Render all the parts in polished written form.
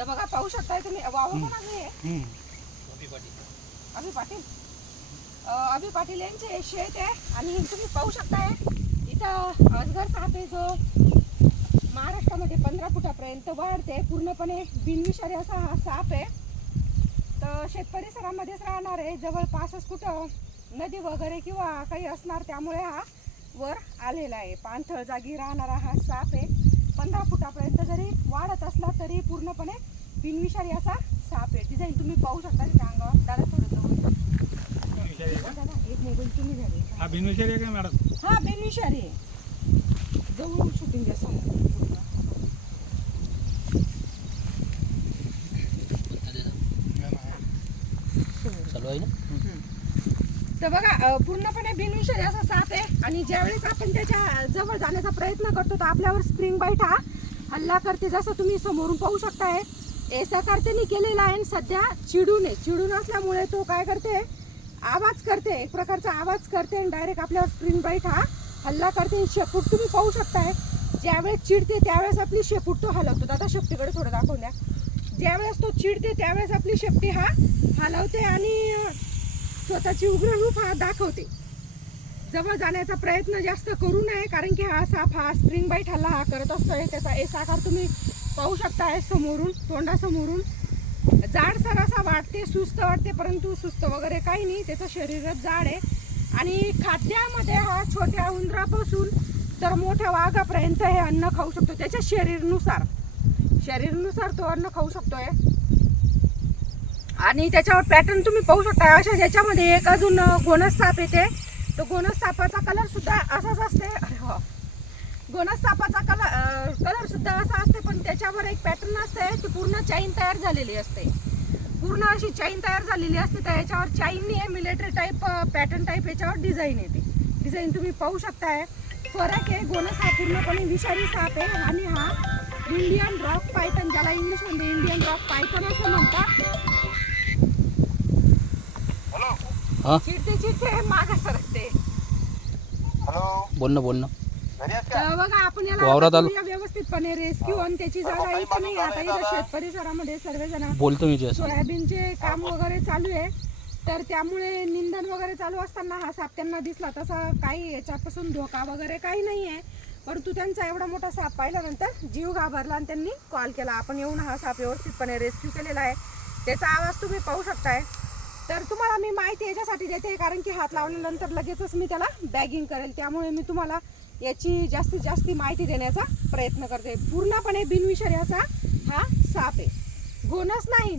तर बघा पाहू शकताय तुम्ही वावर कोणाचं आहे? अभि पाटील यांचे शेत आहे आणि तुम्ही पाहू शकताय इथं अजगर साप आहे जो महाराष्ट्रामध्ये 15 फुटापर्यंत वाढते. पूर्णपणे बिनविषारी असा हा साप आहे. तर शेत परिसरामध्येच राहणार आहे. जवळपासच कुठं नदी वगैरे किंवा काही असणार, त्यामुळे हा वर आलेला आहे. पाणथळ जागी राहणारा हा साप आहे. 15 फुटापर्यंत जरी वाढत असला तरी पूर्णपणे बिनविषारी असा साप आहे. डिझाईन तुम्ही पाहू शकता त्या अंगावर. दादा थोडं जवळ एक मोबाईल तुम्ही झाले. हा बिनविषारी आहे का मॅडम? हा बिनविषारी आहे. जवळ शूटिंग द्या समोर. तर बघा पूर्णपणे बिनविषारी असा साप आहे. आणि ज्यावेळेस आपण त्याच्या जवळ जाण्याचा प्रयत्न करतो तर आपल्यावर स्प्रिंग बाईट हा हल्ला करते. जसं तुम्ही समोरून पाहू शकताय एसाकार त्यांनी केलेला आहे. सध्या चिडून असल्यामुळे तो काय करते, आवाज करते, एक प्रकारचा आवाज करते आणि डायरेक्ट आपल्यावर स्प्रिंग बाईट हा हल्ला करते. शेपूट तुम्ही पाहू शकताय, ज्यावेळेस चिडते त्यावेळेस आपली शेपूट तो हलवतो. दादा शेपटीकडे थोडं दाखवून द्या. ज्यावेळेस तो चिडते त्यावेळेस आपली शेपटी हा हलवते आणि स्वतःची उग्र रूप हा दाखवते. जवळ जाण्याचा प्रयत्न जास्त करू नये, कारण की हा साप हा स्प्रिंग बाईट हल्ला हा करत असतोय. त्याचा एसाकार तुम्ही पाहू शकताय समोरून, तोंडासमोरून. जाडसर असा वाटते, सुस्त वाटते, परंतु सुस्त वगैरे काही नाही. त्याचं शरीरच जाड आहे. आणि खाद्यामध्ये हा छोट्या उंदरापासून तर मोठ्या वाघापर्यंत हे अन्न खाऊ शकतो. त्याच्या शरीरनुसार तो अन्न खाऊ शकतोय. आणि त्याच्यावर पॅटर्न तुम्ही पाहू शकता. अशा ज्याच्यामध्ये एक अजून गोनस साप येते. तो गोनस सापाचा कलर सुद्धा असाच असते. गोनस सापाचा कलर सुद्धा असा असते, पण त्याच्यावर एक पॅटर्न असते. ती पूर्ण चैन तयार झालेली असते. पूर्ण अशी चैन तयार झालेली असते. तर याच्यावर चैन नाही आहे, मिलिटरी टाईप पॅटर्न टाईप याच्यावर डिझाईन येते. डिझाईन तुम्ही पाहू शकताय. फरक आहे. गोनस हा पूर्णपणे विषारी साप आहे आणि हा इंडियन रॉक पायथन, ज्याला इंग्लिशमध्ये इंडियन रॉक पायथन असं म्हणतात. चिडते मागे सरकते. बोल ना. तर बघा आपण याला व्यवस्थितपणे रेस्क्यू आणि त्याची जागा इथं नाही. आता इथं शेत परिसरामध्ये सर्वजण बोलतो मी सोयाबीनचे काम वगैरे चालू आहे. तर त्यामुळे निंदन वगैरे चालू असताना हा साप त्यांना दिसला. तसा काही याच्यापासून धोका वगैरे काही नाही आहे, परंतु त्यांचा एवढा मोठा साप पाहिल्यानंतर जीव घाबरला आणि त्यांनी कॉल केला. आपण येऊन हा साप व्यवस्थितपणे रेस्क्यू केलेला आहे. त्याचा आवाज तुम्ही पाहू शकताय. तर तुम्हाला मी माहिती याच्यासाठी देते, कारण की हात लावल्यानंतर लगेचच मी त्याला बॅगिंग करेल. त्यामुळे मी तुम्हाला याची जास्तीत जास्त माहिती देण्याचा प्रयत्न करते. पूर्णपणे बिनविषारी असा हा साप आहे. गोनस नाही.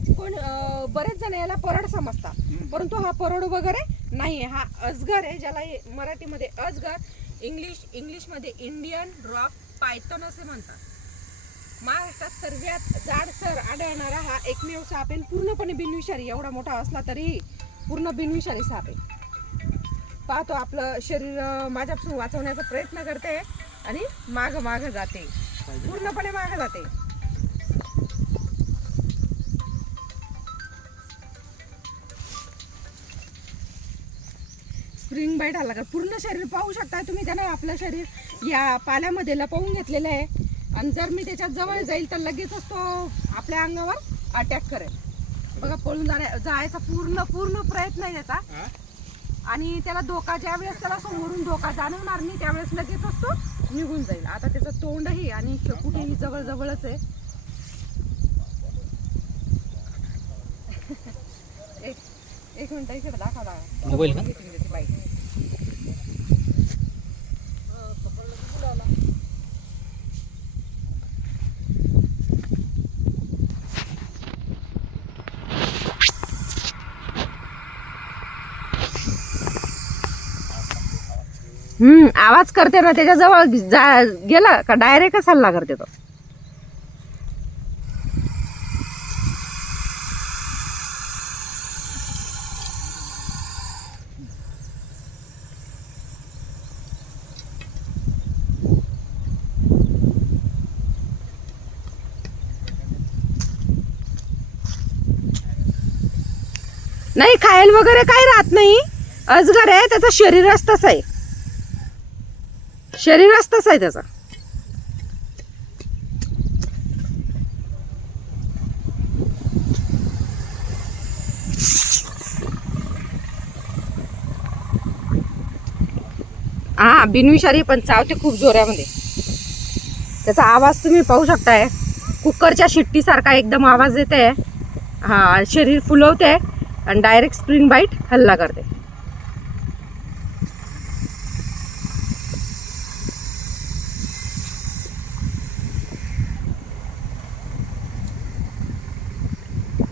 बरेच जण याला परड समजतात, परंतु हा परड वगैरे नाही आहे. हा अजगर आहे, ज्याला मराठीमध्ये अजगर, इंग्लिशमध्ये इंडियन रॉक पायथन असे म्हणतात. महाराष्ट्रात सर्वात जाडसर आढळणारा हा एकमेव साप आहे. पूर्णपणे बिनविषारी. एवढा मोठा असला तरी पूर्ण बिनविषारी साप आहे. पाहतो आपलं शरीर माझ्यापासून वाचवण्याचा प्रयत्न करते आणि माग जाते, पूर्णपणे माग जाते. स्प्रिंग बाईट आला का पूर्ण शरीर पाहू शकता तुम्ही. त्यानं आपलं शरीर या पाल्यामध्ये लपवून घेतलेलं आहे. आणि जर मी त्याच्या जवळ जाईल तर लगेचच तो आपल्या अंगावर अटॅक करेल. बघा पळून जायचा पूर्ण प्रयत्न आहे त्याचा. आणि त्याला धोका, ज्यावेळेस त्याला समोरून धोका जाणवणार नाही त्यावेळेस लगेचच तो निघून जाईल. आता त्याचं तोंडही आणि कुठेही जवळच आहे. एक मिनिट इकडे दाखवा मोबाईल का? आवाज करते ना, त्याच्याजवळ गेला का डायरेक्टच हल्ला करते तो. नाही खायला वगैरे काही राहत नाही. अजगर आहे, त्याचं शरीरच तसं आहे. त्याचा. हा बिनविषारी, पण चावते खूप जोरामध्ये. त्याचा आवाज तुम्ही पाहू शकताय, कुकरच्या शिट्टीसारखा एकदम आवाज येते. हा, शरीर फुलवते आणि डायरेक्ट स्प्रिंग बाईट हल्ला करते.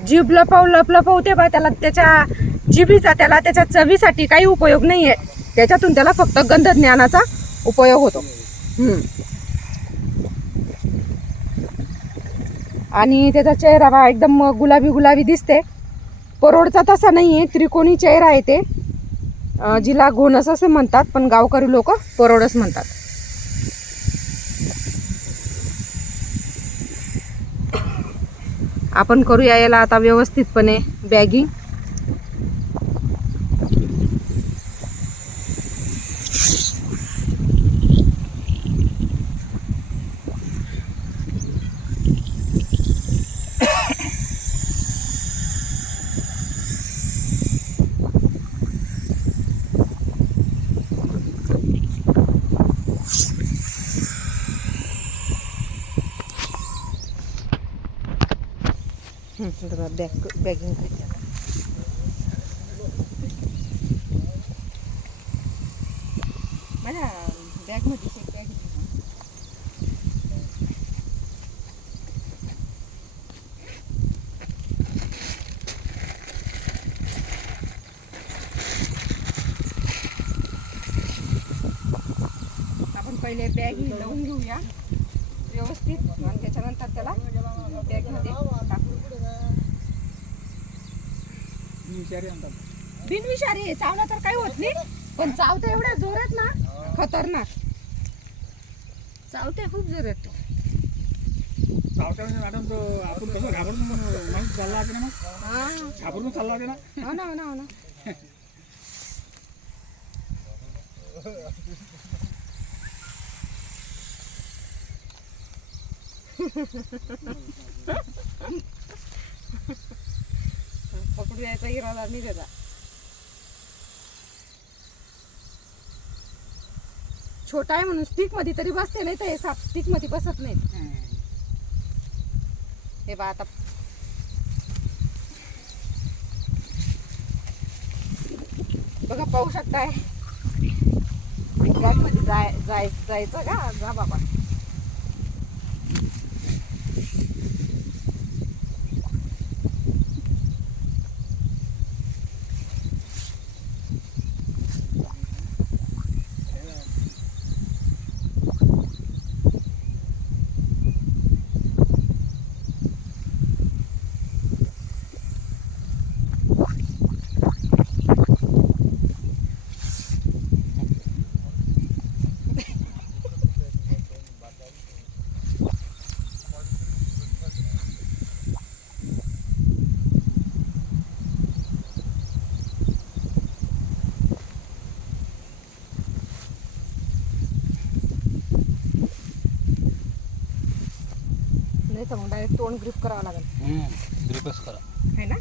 जीभ लपवते बा. त्याला त्याच्या जिभीचा, त्याला त्याच्या चवीसाठी काही उपयोग नाहीये. त्याच्यातून त्याला फक्त गंध ज्ञानाचा उपयोग होतो. आणि त्याचा चेहरा बा एकदम गुलाबी गुलाबी दिसते. परोडचा तसा नाहीये, त्रिकोणी चेहरा आहे ते, जिला घोणस असे म्हणतात, पण गावकरी लोक परोडच म्हणतात. आपण करूया याला आता व्यवस्थितपणे बॅगिंग. बॅगिंग माझ्या बॅगमध्ये एक बॅग. आपण पहिले बॅग लावून घेऊया व्यवस्थित, आणि त्याच्यानंतर त्याला बॅगमध्ये टाकू. बिनविषारी, चावला तर काही होत नाही, पण चावते एवढ्या जोरात ना, खतरनाक चावते, खूप जोरात. मॅडम तो आपण कसं घाबरून माणूस चालला होता ना, मग घाबरून चालला होता ना. हो ना, हो ना, हो ना. पकडू यायचा इरादा नाही त्याचा. छोटा आहे म्हणून स्टिक मध्ये तरी बसते, नाही तर हे साप स्टिक मध्ये बसत नाही. हे बा आता बघा, पाहू शकताय. बॅग मध्ये जायचं का, जा बाबा. मग डायरेक्ट तोंड ग्रिप करावं लागेल. ग्रिपच करा, है ना.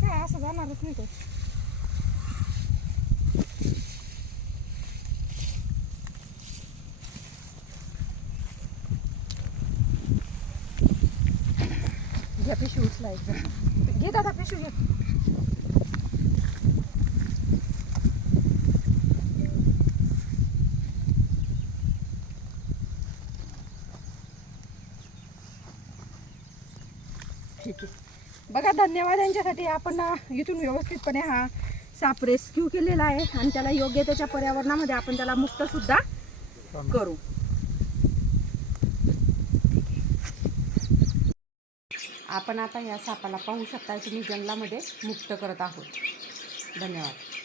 काय असं जाणारच नाही तो. घ्या पिशवी उचलायचं. घे दादा पिशवी घे. ठीक आहे. बघा, धन्यवाद यांच्यासाठी. आपण इथून व्यवस्थितपणे हा साप रेस्क्यू केलेला आहे, आणि त्याला योग्य त्याच्या पर्यावरणामध्ये आपण त्याला मुक्त सुद्धा करू. आपण आता या सापाला पाहू शकता, तुम्ही जंगलामध्ये मुक्त करत आहोत. धन्यवाद.